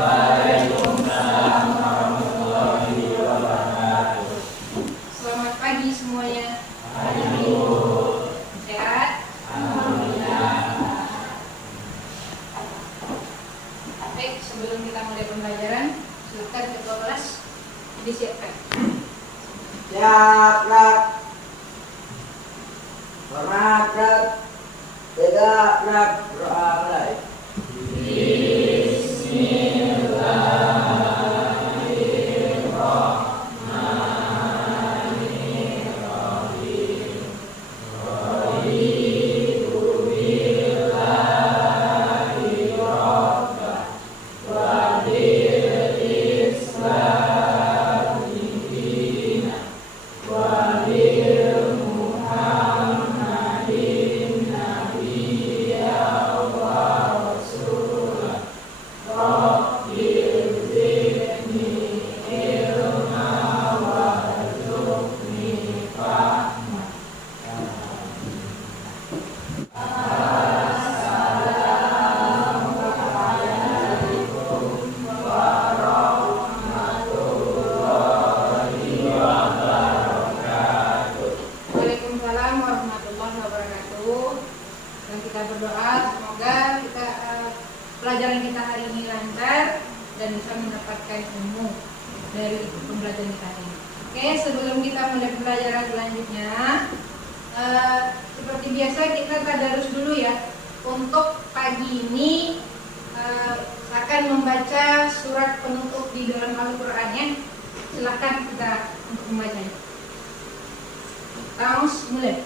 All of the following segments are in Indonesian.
Waalaikumsalam warahmatullahi wabarakatuh. Selamat pagi semuanya. Pagi Bu. Sehat? Alhamdulillah. Baik, sebelum kita mulai pembelajaran, silakan ketua kelas disiapkan. Siap, Rak. Hormat, Rak. Tegak, Rak. Doa mulai. Waalaikumsalam warahmatullahi wabarakatuh. Dan kita berdoa semoga pelajaran kita hari ini lancar dan bisa mendapatkan ilmu dari pembelajaran kita hari ini. Oke, sebelum kita mulai pembelajaran selanjutnya, seperti biasa kita tadarus dulu ya. Untuk pagi ini akan membaca surat penutup di dalam Al-Quran ya. Silakan kita untuk membacanya. Taus mulai.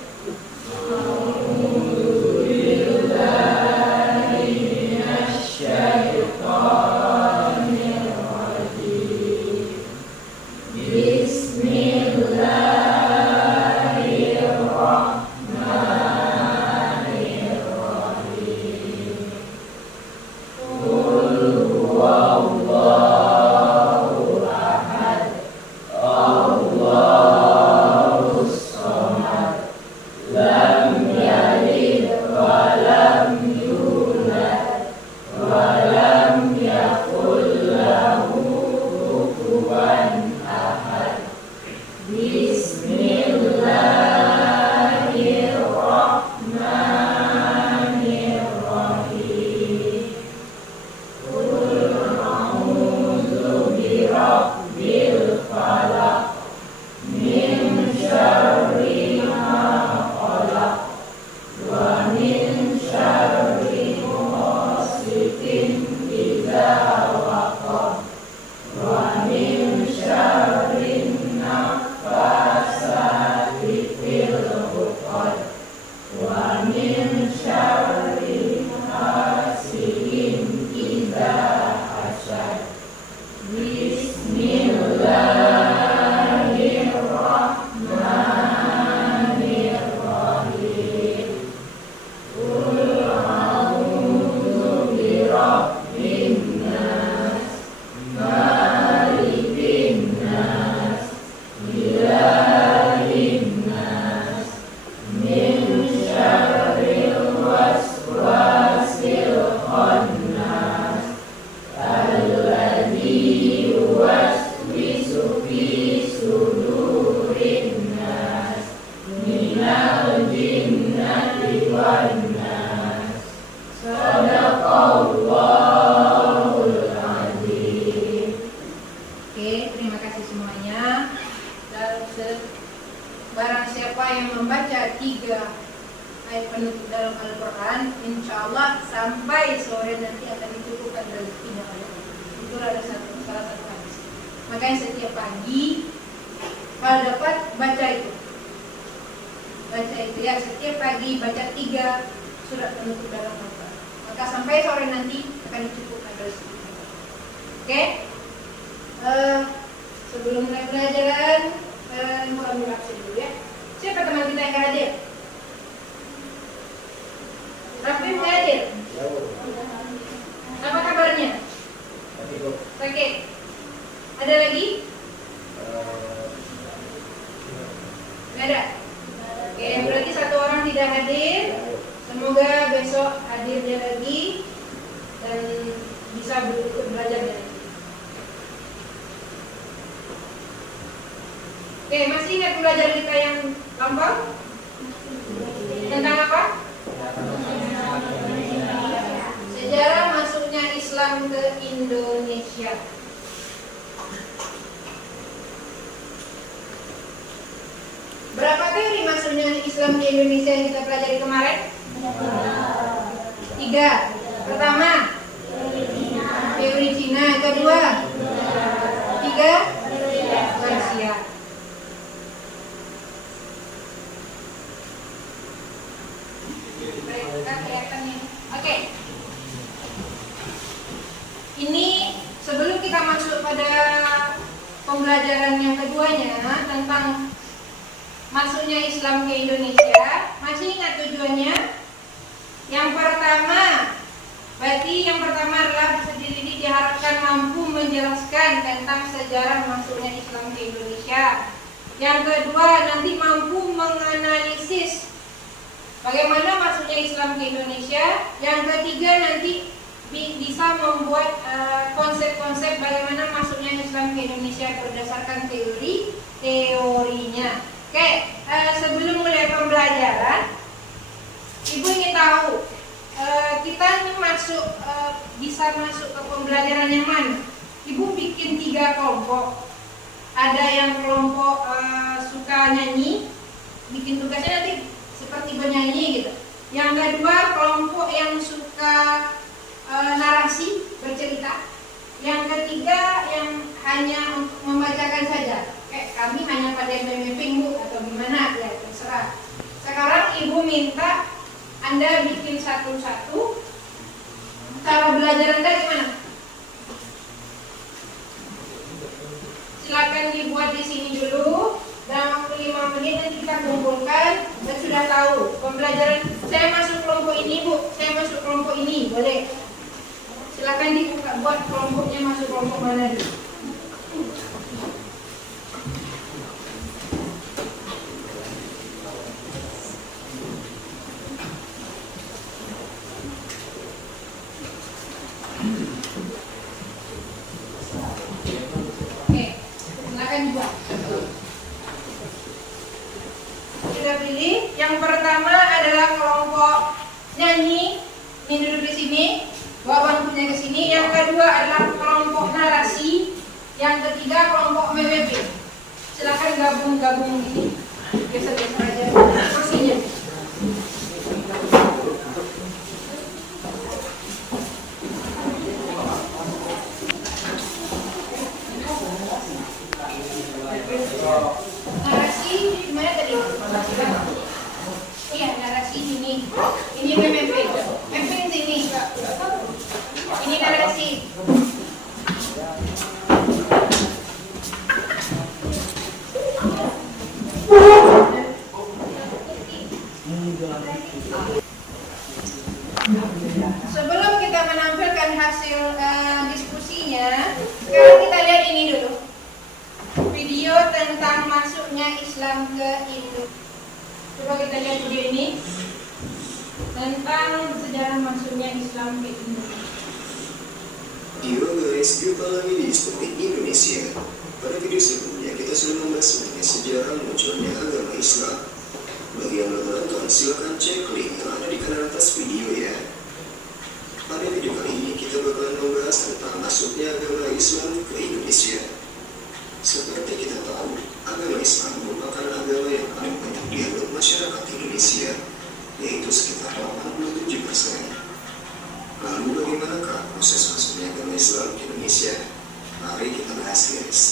Barang siapa yang membaca 3 ayat penutup dalam Al-Quran, insya Allah sampai sore nanti akan dicukupkan rezekinya oleh Allah. Itu ada salah satu hadis. Makanya setiap pagi kalau dapat baca itu. Baca itu ya, setiap pagi baca 3 surat penutup dalam Al-Quran. Maka sampai sore nanti akan dicukupkan rezekinya. Oke? Sebelum mulai pelajaran, mau ambil absen dulu ya. Siapa teman kita yang hadir? Raffi hadir. Apa kabarnya? Sakit. Ada lagi? Nggak ada. Oke, berarti satu orang tidak hadir. Semoga besok hadirnya lagi dan bisa ikut belajar dari itu. Oke, masih ingat belajar kita yang lampau? Tentang apa? Sejarah masuknya Islam ke Indonesia. Berapa teori masuknya Islam ke Indonesia yang kita pelajari kemarin? 3. Pertama, teori Cina. Kedua, 3, Persia. Oke. Ini sebelum kita masuk pada pembelajaran yang keduanya tentang masuknya Islam ke Indonesia, masih ingat tujuannya? Yang pertama, berarti yang pertama adalah peserta didik diharapkan mampu menjelaskan tentang sejarah masuknya Islam ke Indonesia. Yang kedua, nanti mampu menganalisis bagaimana masuknya Islam ke Indonesia. Yang ketiga, nanti bisa membuat konsep-konsep bagaimana masuknya Islam ke Indonesia berdasarkan teorinya. Oke, sebelum mulai pembelajaran, Ibu ingin tahu kita ini bisa masuk ke pembelajaran yang mana? Ibu bikin 3 kelompok. Ada yang kelompok suka nyanyi, bikin tugasnya nanti seperti penyanyi gitu. Yang kedua kelompok yang suka narasi, bercerita. Yang ketiga yang hanya untuk membacakan saja. Kayak kami hanya pada mapping Bu atau gimana ya terserah. Sekarang Ibu minta Anda bikin satu-satu. Cara belajar Anda gimana? Silakan dibuat di sini dulu. Dalam waktu 5 menit nanti kita kumpulkan dan sudah tahu pembelajaran. Saya masuk kelompok ini Bu, saya masuk kelompok ini, boleh. Silakan dibuka, buat kelompoknya masuk kelompok mana dulu. Oke, silakan dibuat. Sudah pilih. Yang pertama adalah kelompok nyanyi. Ini duduk di sini. Bawa bangkunya ke sini. Yang kedua adalah kelompok narasi. Yang ketiga kelompok MWB. Silakan gabung gini. Geser-geser aja kursinya. Narasi gimana tadi? Iya, narasi ini. Ini MWB. Mapping sini. Ini narasi. Sebelum kita menampilkan hasil diskusinya, sekarang kita lihat ini dulu. Video tentang masuknya Islam ke Indonesia. Coba kita lihat video ini tentang sejarah masuknya Islam ke Indonesia. Yo guys, jumpa lagi di Spotik Indonesia. Pada video sebelumnya kita sudah membahas mengenai sejarah munculnya agama Islam. Bagi yang belum menonton, silakan cek link yang ada di kanan atas video ya. Pada video kali ini kita bakalan membahas tentang masuknya agama Islam ke Indonesia. Seperti kita tahu, agama Islam merupakan agama yang paling banyak dianut masyarakat Indonesia, yaitu sekitar 87%. Lalu bagaimanakah proses masuknya agama Islam ke Indonesia? Mari kita bahas guys.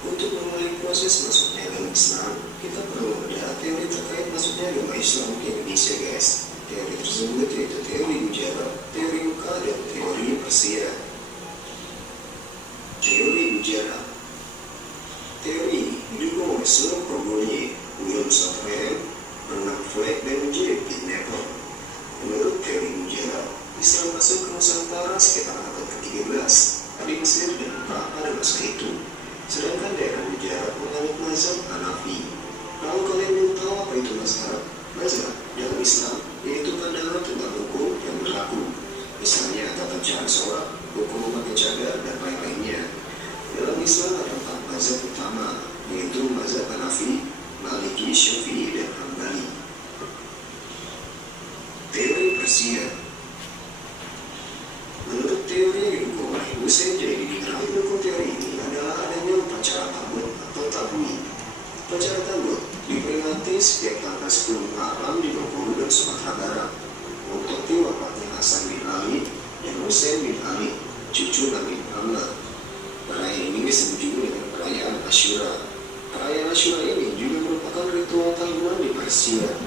Untuk memulai proses masuknya agama Islam, kita perlu melihat teori terkait masuknya agama Islam ke Indonesia guys. Teori tersebut yaitu teori Gujarat, teori Yuka, dan teori Persia. Teori Gujarat. Teori ini didukung oleh Sir Probonyi, William Safran, Bernard Fleck, dan J. P. Nepal. Menurut teori Gujarat, Islam masuk ke Nusantara sekitar abad ke-13 di Mesir dan Mekah pada masa itu. Sedangkan daerah Gujarat menganut mazhab Hanafi. Lalu kalian belum tahu apa itu mazhab? Mazhab dalam Islam yaitu pandangan tentang hukum yang berlaku. Misalnya tata cara sholat, hukum pakai cadar, dan lain-lainnya. Dalam Islam ada 4 mazhab utama, yaitu mazhab Hanafi, Maliki, Syafi'i, dan Hambali. Teori Persia. Menurut teori yang didukung oleh Hussein Jaidini, pendukung teori ini adalah adanya upacara tabut atau tabui. Upacara tabut diperingati setiap tanggal 10 Muharram di Bengkulu dan Sumatera Barat untuk wafatnya Hasan bin Ali dan Hussein bin Ali, cucu Nabi Muhammad. Perayaan ini disebut juga dengan perayaan Asyura. Perayaan Asyura ini juga merupakan ritual tahunan di Persia.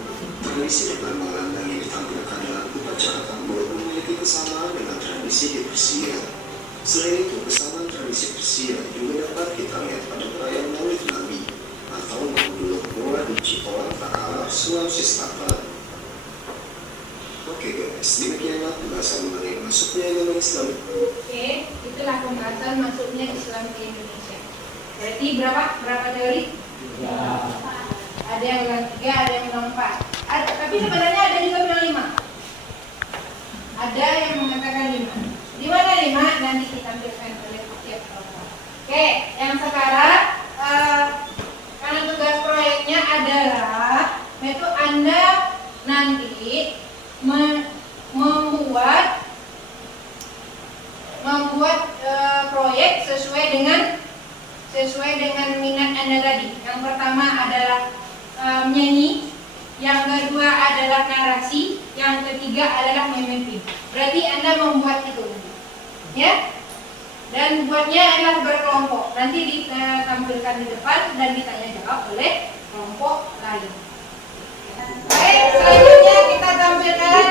Tradisi depan malam yang ditampilkan dalam upacara tabut memiliki kesamaan dengan tradisi di Persia. Selain itu, kesamaan tradisi Persia juga dapat kita lihat pada perayaan Maulid Nabi atau Maulud Noah di Cipoang, Takalar, Sulawesi Selatan. Oke guys, demikianlah pembahasan mengenai masuknya agama Islam. Oke, itulah pembahasan masuknya Islam ke Indonesia. Berarti berapa teori? Ya. Ada yang bilang 3, ada yang bilang 4. Tapi sebenarnya ada juga bilang 5. Ada yang mengatakan 5. Di mana 5? Nanti ditampilkan oleh tiap kelompok. Oke, yang sekarang karena tugas proyeknya adalah itu Anda nanti membuat proyek sesuai dengan minat Anda tadi. Yang pertama adalah menyanyi, yang kedua adalah narasi, yang ketiga adalah memimpin. Berarti Anda membuat itu, ya. Dan buatnya adalah berkelompok. Nanti ditampilkan di depan dan ditanya jawab oleh kelompok lain. Baik, selanjutnya kita tampilkan.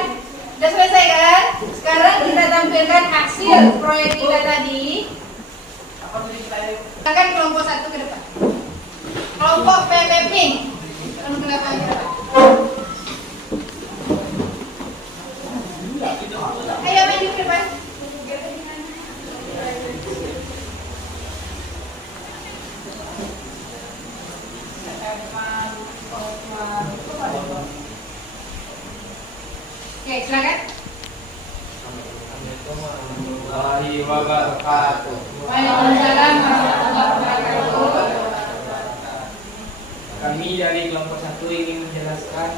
Sudah selesai kan? Sekarang kita tampilkan hasil proyek kita tadi. Silakan kelompok 1 ke depan. Kelompok PPP. Kamu ke depan. Ayo maju ke depan. Oke, silakan. Assalamualaikum warahmatullahi wabarakatuh. Waalaikumsalam warahmatullahi wabarakatuh. Kami dari kelompok 1 ingin menjelaskan,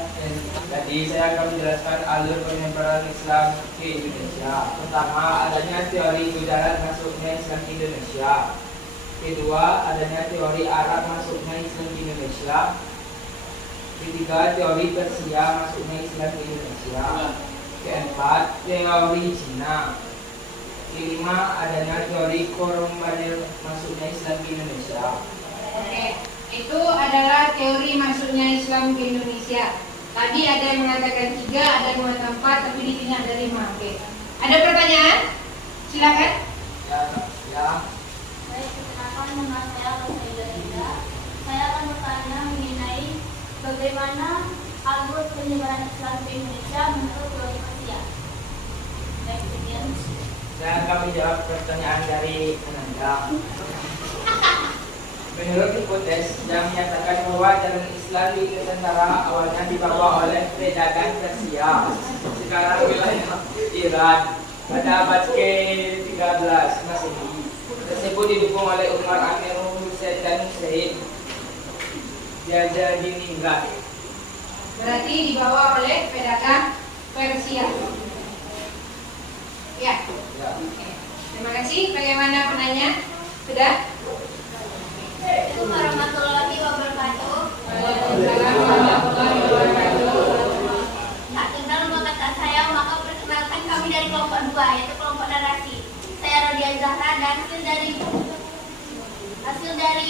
tadi saya akan menjelaskan alur penyebaran Islam ke Indonesia. Pertama, adanya teori jalan masuknya Islam ke Indonesia. Kedua, adanya teori Arab masuknya Islam ke Indonesia. Ketiga, teori Persia masuknya Islam ke Indonesia. Keempat, teori Cina. Kelima, adanya teori Korombanil masuknya Islam ke Indonesia. Oke, itu adalah teori masuknya Islam ke Indonesia. Tadi ada yang mengatakan 3, ada yang mengatakan 4, tapi di sini ada 5. Oke. Ada pertanyaan? Silakan. Ya. Baik, perkenalkan nama saya Rosaida Ida. Saya akan bertanya mengenai bagaimana alur penyebaran Islam ke Indonesia menurut teori Persia. Baik, sekian. Saya akan menjawab pertanyaan dari Ananda. Menurut hipotesis yang menyatakan bahwa jalan Islam di Nusantara awalnya dibawa oleh pedagang Persia, sekarang wilayah Iran, pada abad ke-13 Masehi. Tersebut didukung oleh Umar Amirul Hussein dan Hussein Jajadiningrat. Berarti dibawa oleh pedagang Persia. Ya. Oke. Terima kasih. Bagaimana penanya? Sudah? Assalamualaikum warahmatullahi wabarakatuh. Waalaikumsalam warahmatullahi wabarakatuh. Tak kenal nama kata saya, maka perkenalkan kami dari kelompok 2, yaitu kelompok narasi. Saya Rodia Zahra dan hasil dari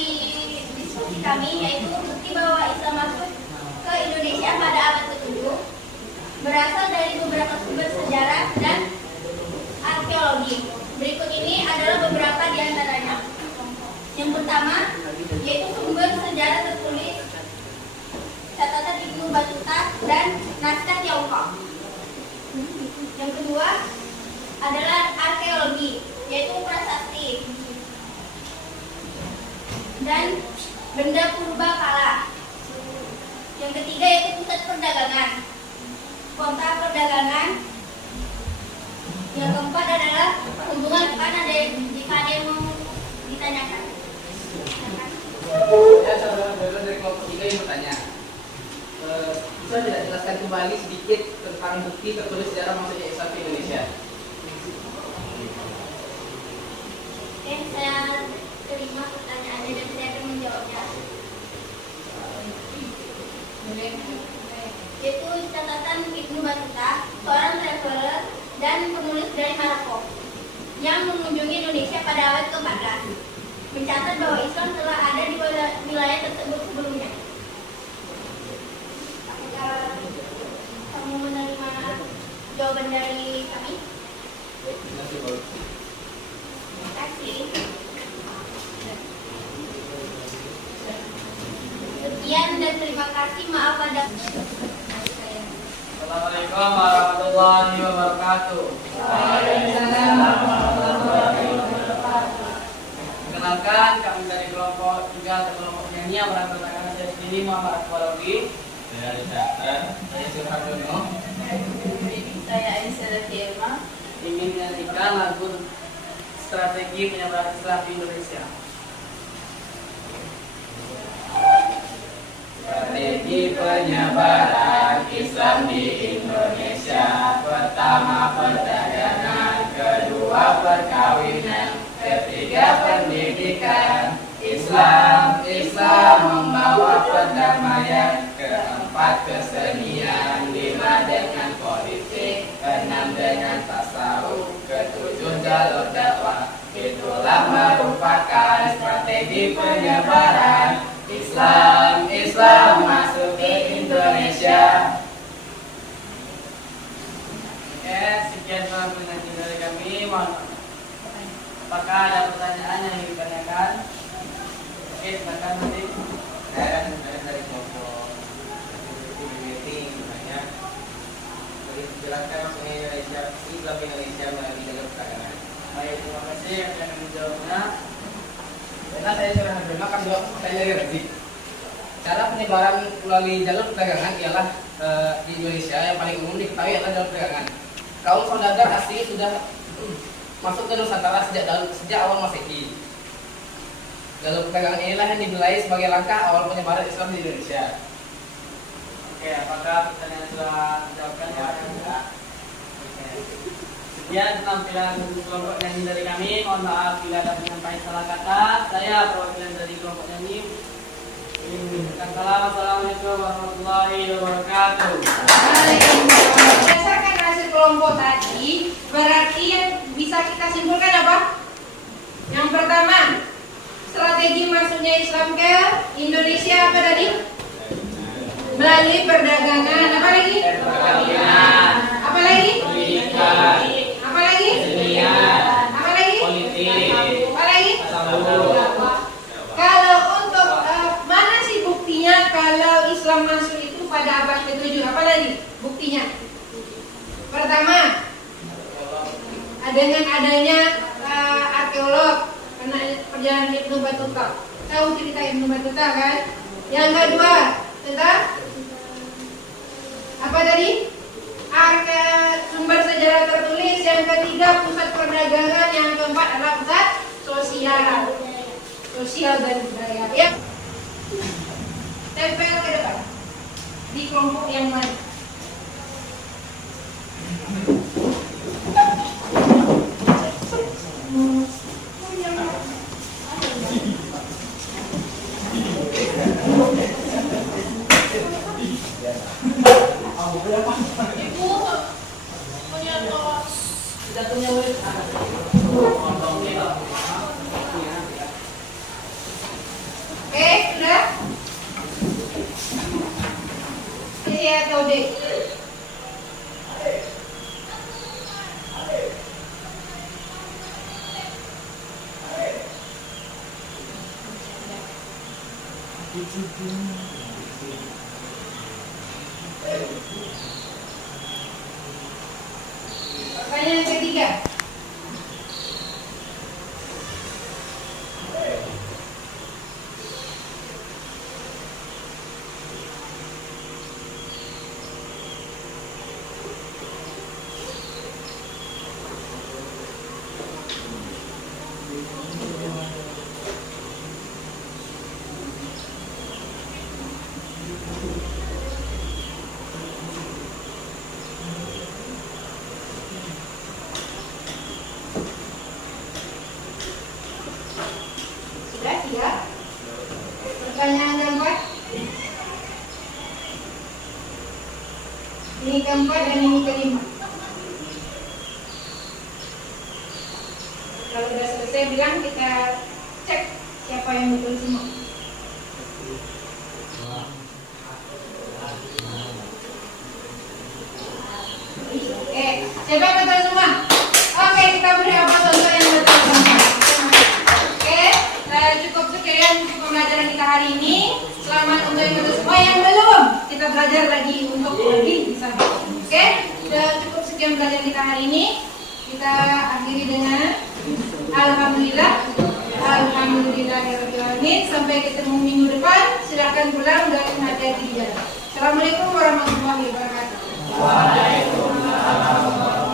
diskusi kami yaitu bukti bahwa Islam masuk ke Indonesia pada abad ke-7 berasal dari beberapa sumber sejarah dan arkeologi. Berikut ini adalah beberapa di antaranya. Yang pertama yaitu sumber sejarah tertulis catatan Ibnu Battuta dan naskah Tiongkok. Yang kedua adalah arkeologi, yaitu prasasti dan benda purba kala. Yang ketiga yaitu pusat perdagangan, kota perdagangan Yang keempat adalah hubungan kan ada jika ada yang mau ditanyakan. Ya, saudara-saudara dari kelompok 3 yang bertanya, bisa tidak jelaskan kembali sedikit tentang bukti tertulis sejarah masuknya Islam ke Indonesia? Oke, saya terima pertanyaannya dan saya akan menjawabnya. Yaitu catatan Ibnu Battuta, seorang traveler dan penulis dari Maroko yang mengunjungi Indonesia pada abad ke-14, mencatat bahwa Islam telah ada di wilayah tersebut sebelumnya. Apakah kamu menerima jawaban dari kami? Terima kasih. Sekian dan terima kasih. Maaf ada. Assalamualaikum warahmatullahi wabarakatuh. Waalaikumsalam warahmatullahi wabarakatuh. Perkenalkan, kami dari kelompok 3 atau kelompok nyanyi yang beranggotakan saya sendiri Muhammad Akbarawi. Saya Rizatan. Saya Surhadono. Saya Aisyah Irma. Ingin menyanyikan lagu strategi penyebaran Islam di Indonesia. Strategi penyebaran Islam di Indonesia. Pertama perdagangan, kedua perkawinan, ketiga pendidikan. Islam membawa perdamaian. Keempat kesenian, 5 dengan politik, 6 dengan tasawuf, ketujuh jalur dakwah. Itulah merupakan strategi penyebaran Islam masuk ke Indonesia. Oke, sekian penjelasan dari kami. Apakah ada pertanyaan yang ingin ditanyakan? Oke, silakan nanti. Saya dari kelompok meeting bertanya. Jelaskan maksudnya Indonesia, Islam Indonesia melalui jalur perdagangan. Baik, terima kasih yang akan menjawabnya. Karena saya sudah akan jawab pertanyaan lagi. Cara penyebaran melalui jalur perdagangan ialah di Indonesia yang paling umum diketahui adalah jalur perdagangan. Kaum saudagar asli sudah masuk ke Nusantara sejak awal Masehi. Jalur perdagangan inilah yang dinilai sebagai langkah awal penyebaran Islam di Indonesia. Oke, apakah pertanyaan sudah dijawabkan? Ya. Sekian penampilan kelompok nyanyi dari kami. Mohon maaf bila ada penyampaian salah kata. Saya perwakilan dari kelompok nyanyi. Assalamualaikum warahmatullahi wabarakatuh. Berdasarkan hasil kelompok tadi, berarti yang bisa kita simpulkan apa? Yang pertama, strategi masuknya Islam ke Indonesia apa tadi? Melalui perdagangan. Apa lagi? Perkawinan. Apa lagi? Pendidikan. Apa lagi? Kesenian. Apa lagi? Politik. Apa lagi? Tasawuf. Kalau untuk mana sih buktinya kalau Islam masuk itu pada abad ke-7? Apa lagi buktinya? Pertama, dengan adanya arkeolog karena perjalanan Ibnu Battuta. Tahu cerita Ibnu Battuta kan? Yang kedua, tentang apa tadi? Sumber sejarah tertulis. Yang ketiga, pusat perdagangan. Yang keempat adalah pusat sosial dan budaya. Ya. Tempel ke depan di kelompok yang mana? Oke, sudah? C atau D? Pertanyaan yang ketiga. keempat dan ini kelima. Kalau sudah selesai bilang, kita cek siapa yang betul semua. Oke, siapa yang betul semua? Oke, kita beri apa contoh yang betul semua. Oke, cukup sekian untuk pembelajaran kita hari ini. Selamat untuk yang betul semua. Yang belum, kita belajar lagi untuk lagi di sana. Oke, sudah cukup sekian pembelajaran kita hari ini. Kita akhiri dengan alhamdulillah. Alhamdulillahirrahmanirrahim. Sampai ketemu minggu depan. Silakan pulang dan hati-hati di jalan. Assalamualaikum warahmatullahi wabarakatuh. Waalaikumsalam.